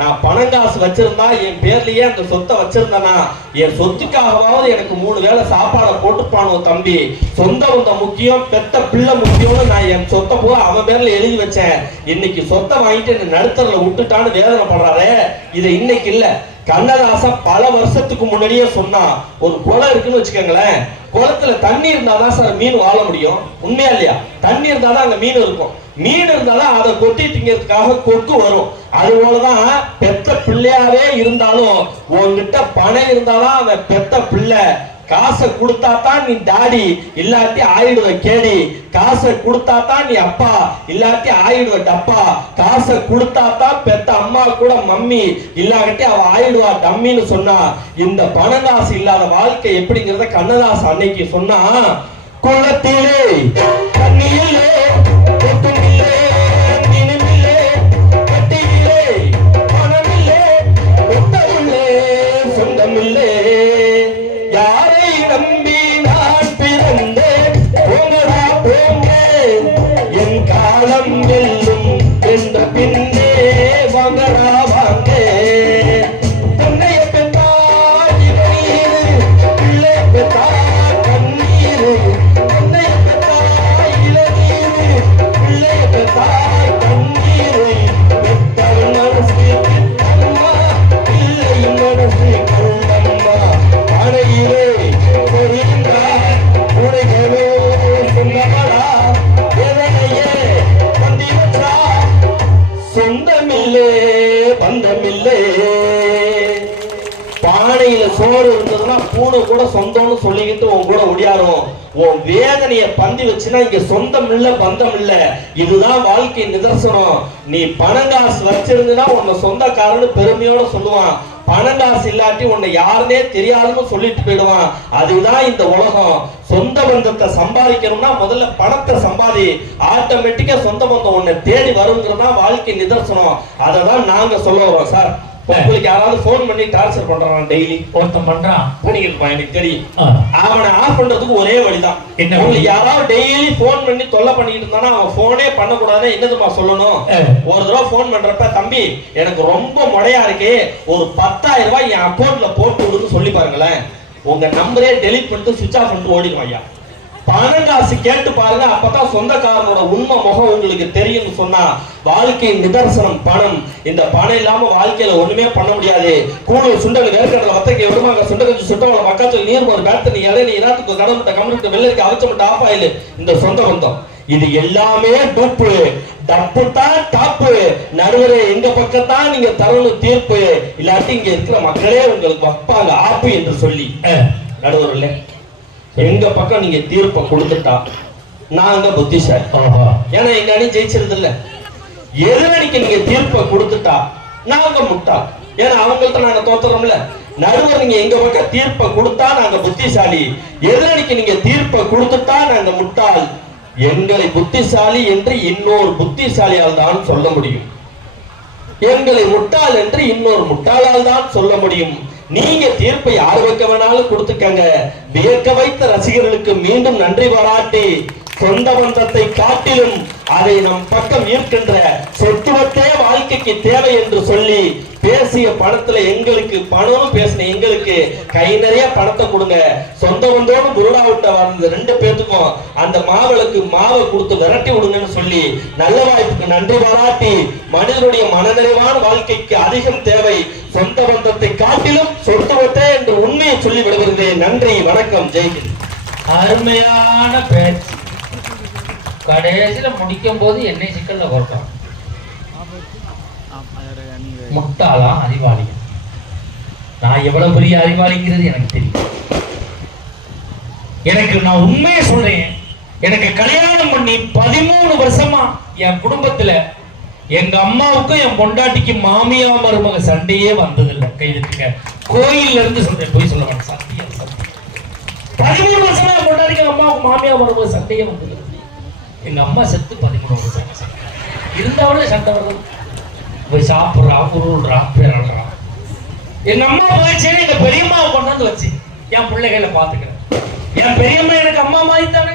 நான் பணம் காசு வச்சிருந்தா என் பேர்லயே அந்த சொத்தை வச்சிருந்தேனா, என் சொத்துக்காகவாவது எனக்கு 3 வேளை சாப்பாடை போட்டுப்பானோ தம்பி. சொந்த பந்தம் முக்கியம், பெத்த பிள்ளை முக்கியம்னு நான் என் சொத்தை பூரா அவன் பேர்ல எழுதி வச்சேன். இன்னைக்கு சொத்தை வாங்கிட்டு என்ன நடுத்தரில் விட்டுட்டான்னு வேதனை பண்றாரு. இது இன்னைக்கு இல்ல, கண்ணதாசன் பல வருஷத்துக்கு முன்னாடியே சொன்னா. ஒரு குளம் இருக்குன்னு வச்சுக்கோங்களேன், குளத்துல தண்ணி இருந்தாதான் சார் மீன் வாழ முடியும். உண்மையா இல்லையா? தண்ணி இருந்தாதான் அங்க மீன் இருக்கும். மீன் இருந்தாதான் அதை கொட்டி திங்கிறதுக்காக கொக்கு வரும். அது போலதான் பெத்த பிள்ளையாவே இருந்தாலும் உன்கிட்ட பணம் இருந்தாதான் அவன் பெத்த பிள்ளை. காசை கொடுத்தா தான் நீ டாடி, இல்லாட்டி ஆயிடுவ கேடி. காசை கொடுத்தா தான் நீ அப்பா, இல்லாட்டி ஆயிடுவ டப்பா. காசை கொடுத்தா தான் பெத்த அம்மா கூட மம்மி, இல்லாட்டி அவ ஆயிடுவா டம்மின்னு சொன்னா. இந்த பணம் காசு இல்லாத வாழ்க்கை எப்படிங்கிறத கண்ணதாசன் அன்னைக்கு சொன்னா. குளத்திலே தண்ணியிலே கொட்டுமில்லே, மீனுமில்லே, கட்டியிலே பணமில்லே, கொட்டமில்லே, சொந்தமில்லே. யாரை நம்பி நான் பிறந்தேன், போங்கடா போங்க, என் காலம் வெல்லும் என்ற பின்னே வாங்கடா வாங்க. பொன்னைய பெற்றா இளநீர், பிள்ளை பெற்றா கண்ணீர். பொன்னைய பெற்றா இளநீர், பிள்ளை பெற்றா கண்ணீர். பெற்றவன் மனசு பெற்றம்மா, பிள்ளை மனசு கொள்ளம்மா. அணையிலே பொறிந்தார் உடைகளோ சொந்தமடா, எதனையே தந்தி வச்சா. சொந்தமில்லே பந்தமில்லே. பானையில சோறு இருந்ததுன்னா பூனை கூட சொந்தம்னு சொல்லிக்கிட்டு உன் கூட ஒடியாரும். உன் வேதனைய பந்தி வச்சுன்னா இங்க சொந்தம் இல்ல பந்தம் இல்ல. இதுதான் வாழ்க்கை நிதர்சனம். நீ பணங்காசு வச்சிருந்தா உன்னை சொந்தக்காரன்னு பெருமையோட சொல்லுவான். பணங்காசு இல்லாட்டி உன்னை யாருன்னே தெரியாதுன்னு சொல்லிட்டு போயிடுவான். அதுதான் இந்த உலகம். சொந்த பந்தத்தை சம்பாதிக்கணும்னா முதல்ல பணத்தை சம்பாதி. ஆட்டோமேட்டிக்கா சொந்த பந்தம் உன்னை தேடி வருங்கிறதா வாழ்க்கை நிதர்சனம். அதை தான் நாங்க சொல்ல வரோம் சார். உங்களுக்கு யாராவது போன் பண்ணி டார்ச்சர் பண்றான், டெய்லி ஒருத்தன் பண்றான், எனக்கு தெரியும். அவனை ஆஃப் பண்றதுக்கு ஒரே வழிதான். உங்களுக்கு யாராவது டெய்லி போன் பண்ணி தொல்லை பண்ணிட்டு இருந்தானா அவன் போனே பண்ணக்கூடாதுன்னு என்னதுமா சொல்லணும்? ஒரு தடவை போன் பண்றப்ப, தம்பி எனக்கு ரொம்ப முடையா இருக்கு, ஒரு 10,000 ரூபாய் என் அக்கௌண்ட்ல போட்டு விடுன்னு சொல்லி பாருங்களேன். உங்க நம்பரே டெலிட் பண்ணிட்டு சுவிட்ச் ஆஃப் பண்ணிட்டு ஓடிடும் ஐயா. பணம் காசு கேட்டு பாருங்க, அப்பதான் சொந்தக்காரனோட உண்மை முகம் உங்களுக்கு தெரியும்னு சொன்னா. வாழ்க்கையின் நிதர்சனம் பணம். இந்த பணம் இல்லாம வாழ்க்கையில ஒண்ணுமே பண்ண முடியாது. கூடூர் சுண்டல் வேர்க்கடல வத்தக்கை விடுவாங்க, சுண்டல் சுட்டவள மக்கள் நீர் ஒரு பேட்டரி இளநீ இனத்துக்கு கடமுட்ட கம்மிட்டு வெள்ளருக்கு அவச்சமட்ட ஆஃப் ஆயில். இந்த சொந்த பந்தம் இது எல்லாமே டூப்பு. டப்பு தான் டாப்பு. நடுவரே எங்க பக்கத்தான் நீங்க தரணும் தீர்ப்பு, இல்லாட்டி இங்க இருக்கிற மக்களே உங்களுக்கு வைப்பாங்க ஆப்பு என்று சொல்லி. நடுவர்களே, எங்க பக்கம் நீங்க தீர்ப்பை கொடுத்துட்டா நாங்க புத்திசாலி. ஏன்னா எங்க அணி ஜெயிச்சிருது இல்ல. எதிரணிக்கு நீங்க தீர்ப்பை கொடுத்துட்டா நாங்க முட்டா. ஏன்னா அவங்கள்ட்ட நாங்க தோத்துறோம்ல. நடுவர் நீங்க எங்க பக்கம் தீர்ப்பை கொடுத்தா நாங்க புத்திசாலி, எதிரணிக்கு நீங்க தீர்ப்பை கொடுத்துட்டா நாங்க முட்டாள். எங்களை புத்திசாலி என்று இன்னொரு புத்திசாலியால் தான் சொல்ல முடியும். எங்களை முட்டாள் என்று இன்னொரு முட்டாளால் தான் சொல்ல முடியும். நீங்க தீர்ப்பை யார் வைக்க வேணாலும் கொடுத்துக்கங்க. வியக்க வைத்த ரசிகர்களுக்கு மீண்டும் நன்றி பாராட்டி, சொந்த பந்தத்தை காட்டிலும் அதை நம் பக்கம் ஈர்க்கின்ற சொத்துவத்தே வாழ்க்கைக்கு தேவை என்று சொல்லி பேசிய பணத்துல எங்களுக்கு பணம் பேசின எங்களுக்கு கை நிறைய பணத்தை கொடுங்க. சொந்த பந்தோடு புருடா விட்ட வாழ்ந்த 2 பேத்துக்கும் அந்த மாவளுக்கு மாவை கொடுத்து விரட்டி விடுங்கன்னு சொல்லி நல்ல வாய்ப்புக்கு நன்றி பாராட்டி, மனிதனுடைய மனநிறைவான வாழ்க்கைக்கு அதிகம் தேவை சொந்த பந்தத்தை காட்டிலும் சொத்துவத்தே என்று உண்மையை சொல்லி விடுகிறேன். நன்றி, வணக்கம், ஜெய்ஹிந்த். அருமையான பேச்சு. கடைசியில முடிக்கும் போது என்னை சிக்கல்ல போட்டான். முட்டாளா அறிவாளி? நான் எவ்வளவு பெரிய அறிவாளிங்கிறது எனக்கு தெரியும். நான் உண்மையை சொல்றேன். எனக்கு கல்யாணம் பண்ணி 13 வருஷமா என் குடும்பத்துல எங்க அம்மாவுக்கும் என் பொண்டாட்டிக்கு மாமியா மருமக சண்டையே வந்ததில்லை. கைதுங்க, கோயில்ல இருந்து சொல்றேன், போய் சொல்ல வேண்டாம், சத்தியம் சத்தியம். 13 வருஷமா என் பொண்டாட்டிக்கு அம்மாவுக்கு மாமியா மருமக சண்டையே வந்ததில்லை. எங்க அம்மா செத்து 13 வருஷம் இருந்தாலும் சண்டை வருது. போய் சாப்பிட்றா, உருள்றா, பிறல்றா. எங்க அம்மா போயிடுச்சு, எங்க பெரியம்மாவை கொண்டு வந்து வச்சு என் பிள்ளைகளை பாத்துக்கிறேன். என் பெரியம்மா எனக்கு அம்மா மாதிரி தானே.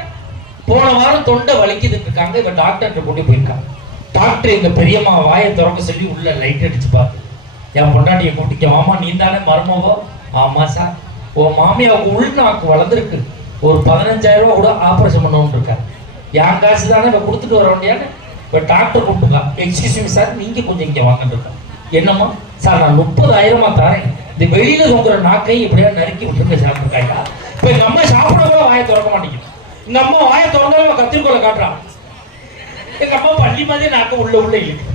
போன வாரம் தொண்டை வலிக்குதுன்னு இருக்காங்க, இவன் டாக்டர் கூட்டி போயிருக்காங்க. டாக்டர் எங்க பெரியம்மா வாயை திறக்க சொல்லி உள்ள லைட் அடிச்சு பார்த்து என் பொண்டாட்டியை கூட்டிக்க, ஆமா நீ தானே மருமவோ? ஆமா சார். உன் மாமியாவுக்கு உள்நாக்கு வளர்ந்துருக்கு, ஒரு 15,000 ரூபா கூட ஆபரேஷன் பண்ணணும்னு இருக்காரு. என் காசு தானே இப்போ கொடுத்துட்டு வர வேண்டியான்னு இப்போ டாக்டர் கூப்பிட்டுக்கா. எக்ஸ்கியூஸ் மீ சார், நீங்கள் கொஞ்சம் இங்கே வாங்கிட்டு இருக்கோம். என்னம்மா சார், நான் 30,000 தரேன், இந்த வெளியில தொங்குற நாக்கை இப்படியா நறுக்கி விட்டுருங்க சாப்பிட்டுருக்காயா. இப்போ எங்கள் அம்மா சாப்பிட கூட வாயை திறக்க மாட்டேங்குது. எங்க அம்மா வாயை திறந்தாலும் கத்திரிக்கோலை காட்டுறான். எங்க அம்மா பள்ளி மாதிரி நாக்க உள்ள இருக்கு.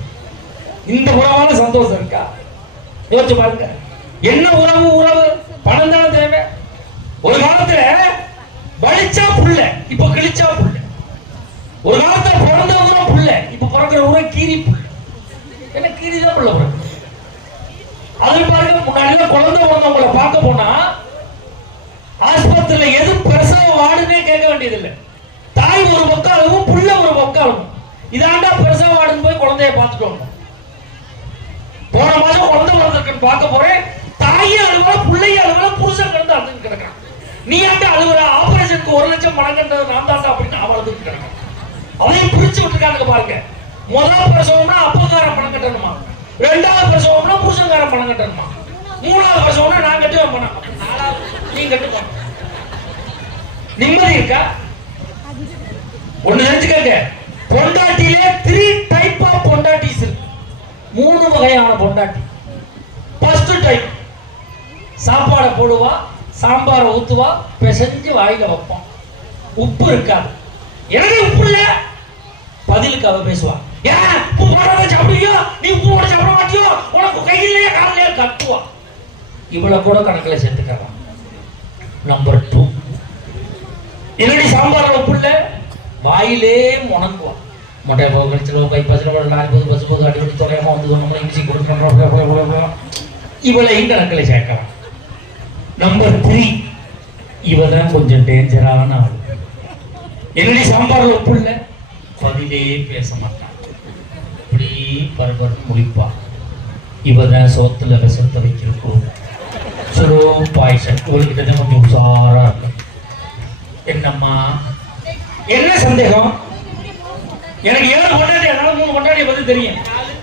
இந்த உறவான சந்தோஷம் இருக்கா? யோசிச்சு பாருங்க. என்ன உறவு பணம் தானே தேவை. ஒரு காலத்துல வலிச்சா புள்ள, இப்ப கிழிச்சா புள்ள. ஒரு காலத்துல பிறந்த உரம் புள்ள, இப்ப பிறக்கிற உரம் கீரி புள்ள. என்ன கீரிதான் புள்ள பிறகு. அது பாருங்க, முன்னாடி குழந்தை பிறந்தவங்களை பார்க்க போனா ஆஸ்பத்திரியில எது பிரசவ வார்டுன்னே கேட்க வேண்டியதில்லை. தாய் ஒரு பக்கம், புள்ள ஒரு பக்கம். இதாண்டா பிரசவ வார்டுன்னு போய் குழந்தைய பார்த்துட்டு வந்தோம். போன மாசம் குழந்தை பிறந்திருக்குன்னு பார்க்க போறேன். தாயே அழுவல, பிள்ளைய அழுவல, புருஷன் கிடந்து அழுதுன்னு கிடக்கிறான். நீ ஆண்டா அழுவல, ஆபரேஷனுக்கு 1 லட்சம் பணம் கண்டது நான் தாண்டா அப்படின்னு அவள் அழுதுன்னு கிடக்கிறான். அதையும் பிரிச்சு விட்டுருக்காங்க பாருங்க. முதல் பிரசவம்னா அப்பக்கார பணம் கட்டணுமா, 2வது பிரசவம்னா புருஷன்கார பணம் கட்டணுமா, 3வது பிரசவம்னா நான் கட்டுவேன் பணம், 4வது நீ கட்டுமா. நிம்மதி இருக்கா? ஒண்ணு நினைச்சுக்கங்க, பொண்டாட்டியிலே 3 டைப் ஆஃப் பொண்டாட்டிஸ் இருக்கு. 3 வகையான பொண்டாட்டி. ஃபர்ஸ்ட் டைப், சாப்பாடை போடுவா, சாம்பாரை ஊத்துவா, பிசைஞ்சு வாயில வைப்பான், உப்பு இருக்காது. எனக்கு உப்பு இல்ல, பதிலுக்கு அவ பேசுவா. ஏன் உப்பு போடாத சாப்பிடுவியோ, நீ உப்பு போட சாப்பிட மாட்டியோ, உனக்கு கையிலேயே காலையிலேயே கத்துவா. இவ்வளவு கூட கணக்குல சேர்த்துக்கலாம். நம்பர் 2, என்னடி சாம்பார் உப்பு இல்ல, வாயிலே முணங்குவா. மொட்டை போக கழிச்சலோ, கை பசில லாரி போது, பசு போது, அடிப்படி தொகையமா வந்து நம்ம இங்கிலீஷ் கொடுக்கணும். இவளையும் கணக்குல சேர்க்கலாம். நம்பர் 3, இவதான் கொஞ்சம் டேஞ்சரான ஆள். என்னடி சாம்பார்ல உப்பு இல்ல, பதிலே பேச மாட்டான், இப்படி பரபர முடிப்பா. இவதான் சோத்துல விசத்த வைக்கிறோம், சுலோ பாய்சன். இவர்கிட்ட தான் கொஞ்சம் உஷாரா இருக்கும். என்னம்மா என்ன சந்தேகம்? எனக்கு 7 கொண்டாடி, அதனால 3 கொண்டாடிய பத்தி தெரியும்.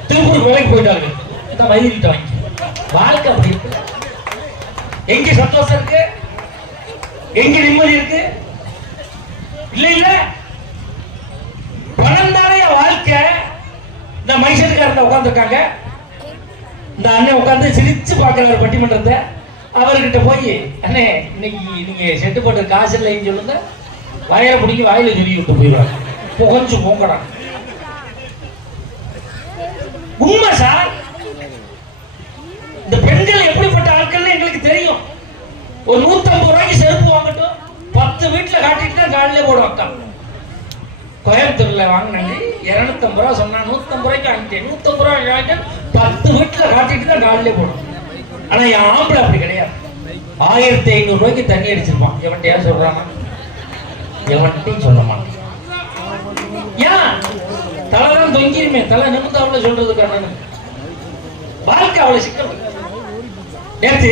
திருப்பூருக்கு வேலைக்கு போயிட்டாங்க, இதான் வயிறுகிட்ட வாங்கி. வாழ்க்கை அப்படி இருக்கு. எங்க சந்தோஷம் இருக்கு, எங்க நிம்மதி இருக்கு? இல்ல இல்ல, பணம் தானே வாழ்க்கை. இந்த மைசூர்காரன் உட்கார்ந்துருக்காங்க, இந்த அண்ணன் உட்கார்ந்து சிரிச்சு பார்க்கிறாரு பட்டிமன்றத்தை. அவர்கிட்ட போய், அண்ணே இன்னைக்கு நீங்க செட்டு போட்ட காசு இல்லைன்னு சொல்லுங்க, வயலை பிடிக்கி வாயில சொல்லி விட்டு போயிடுவாங்க. கொஞ்சம் போங்கடா. உண்மை சார். இந்த பெண்கள் எப்படிப்பட்ட ஆட்கள் எங்களுக்கு தெரியும். ஒரு 150 ரூபாய்க்கு செருப்பு வாங்கட்டும், 10 வீட்டுல காட்டிட்டு தான் காலிலே போடும். அக்கா கோயம்புத்தூர்ல வாங்கினாங்க, 250 ரூபா சொன்னா, 150 ரூபாய்க்கு வாங்கிட்டேன். 150 ரூபாய் வாங்கிட்டு 10 வீட்டுல காட்டிட்டு தான் காலிலே போடும். ஆனா என் ஆம்பளை அப்படி கிடையாது. 1500 ரூபாய்க்கு தண்ணி அடிச்சிருப்பான். எவன்கிட்டயா சொல்றானா? எவன்கிட்டையும் சொல்ல மாட்டான். ஏன் தலைதான் தொங்கிருமே, தலை நிமிர்ந்து அவளை சொல்றது கண்ணனு. வாழ்க்கை அவளை சிக்கல். நேற்று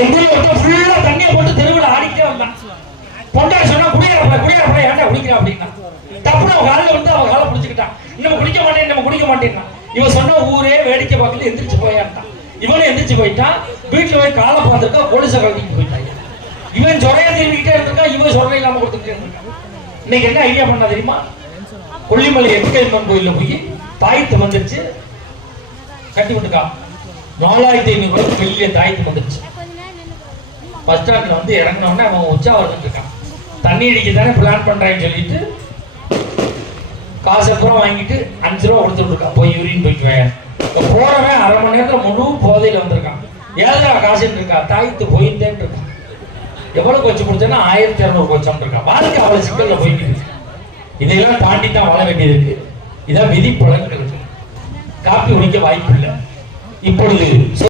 எங்க ஊர்ல ஒருத்தன் ஃபுல்லா தண்ணியை போட்டு தெருவில் ஆடிக்கிட்டே வந்தான். பொண்டா சொன்னா குடிக்கிறப்ப ஏன்டா குடிக்கிறா அப்படின்னா, தப்புன்னு அவன் காலில் வந்து அவன் காலை பிடிச்சிக்கிட்டான். நம்ம குடிக்க மாட்டேன்னா இவன் சொன்ன ஊரே வேடிக்கை பார்க்கல, எந்திரிச்சு போயான்ட்டான். இவனும் எந்திரிச்சு போயிட்டான். வீட்டுல போய் காலை பார்த்துருக்கா, போலீஸை கழட்டிட்டு போயிட்டாங்க. இவன் சொறையா திரும்பிக்கிட்டே இருந்திருக்கான், இவன் சொறை இல்லாம கொடுத்துட்டே இருந்திருக்கான். இன்னைக்கு என்ன ஐடியா பண்ணா தெரியுமா? கொல்லிமலை எட்டுக்கையம்மன் கோயில்ல போய் தாயத்து வந்துருச்சு, கட்டி விட்டுக்கா. 4500 பெரிய தாயத்து வந்துருச்சு. பஸ் ஸ்டாண்ட்ல வந்து இறங்கினோடனே அவன் உற்சாகம் இருக்கான். தண்ணி அடிக்க தானே பிளான் பண்றான்னு சொல்லிட்டு காசு அப்புறம் வாங்கிட்டு 5 ரூபா கொடுத்துட்டு இருக்கான். போய் யூரின் போயிட்டு வேன். போறவன் அரை மணி நேரத்துல முழு போதையில வந்திருக்கான். ஏழா காசுன்னு இருக்கா, தாயத்து போயிட்டேன்னு இருக்கான். எவ்வளவு கொச்சு கொடுத்தேன்னா 1200 கொச்சம் இருக்கான். வாழ்க்கை அவ்வளவு சிக்கல்ல போயிட்டு இதையெல்லாம் தாண்டி தான் வாழ வேண்டியது இருக்கு. இதான் விதி பலன்கள். காப்பி குடிக்க வாய்ப்பு இல்லை இப்பொழுது.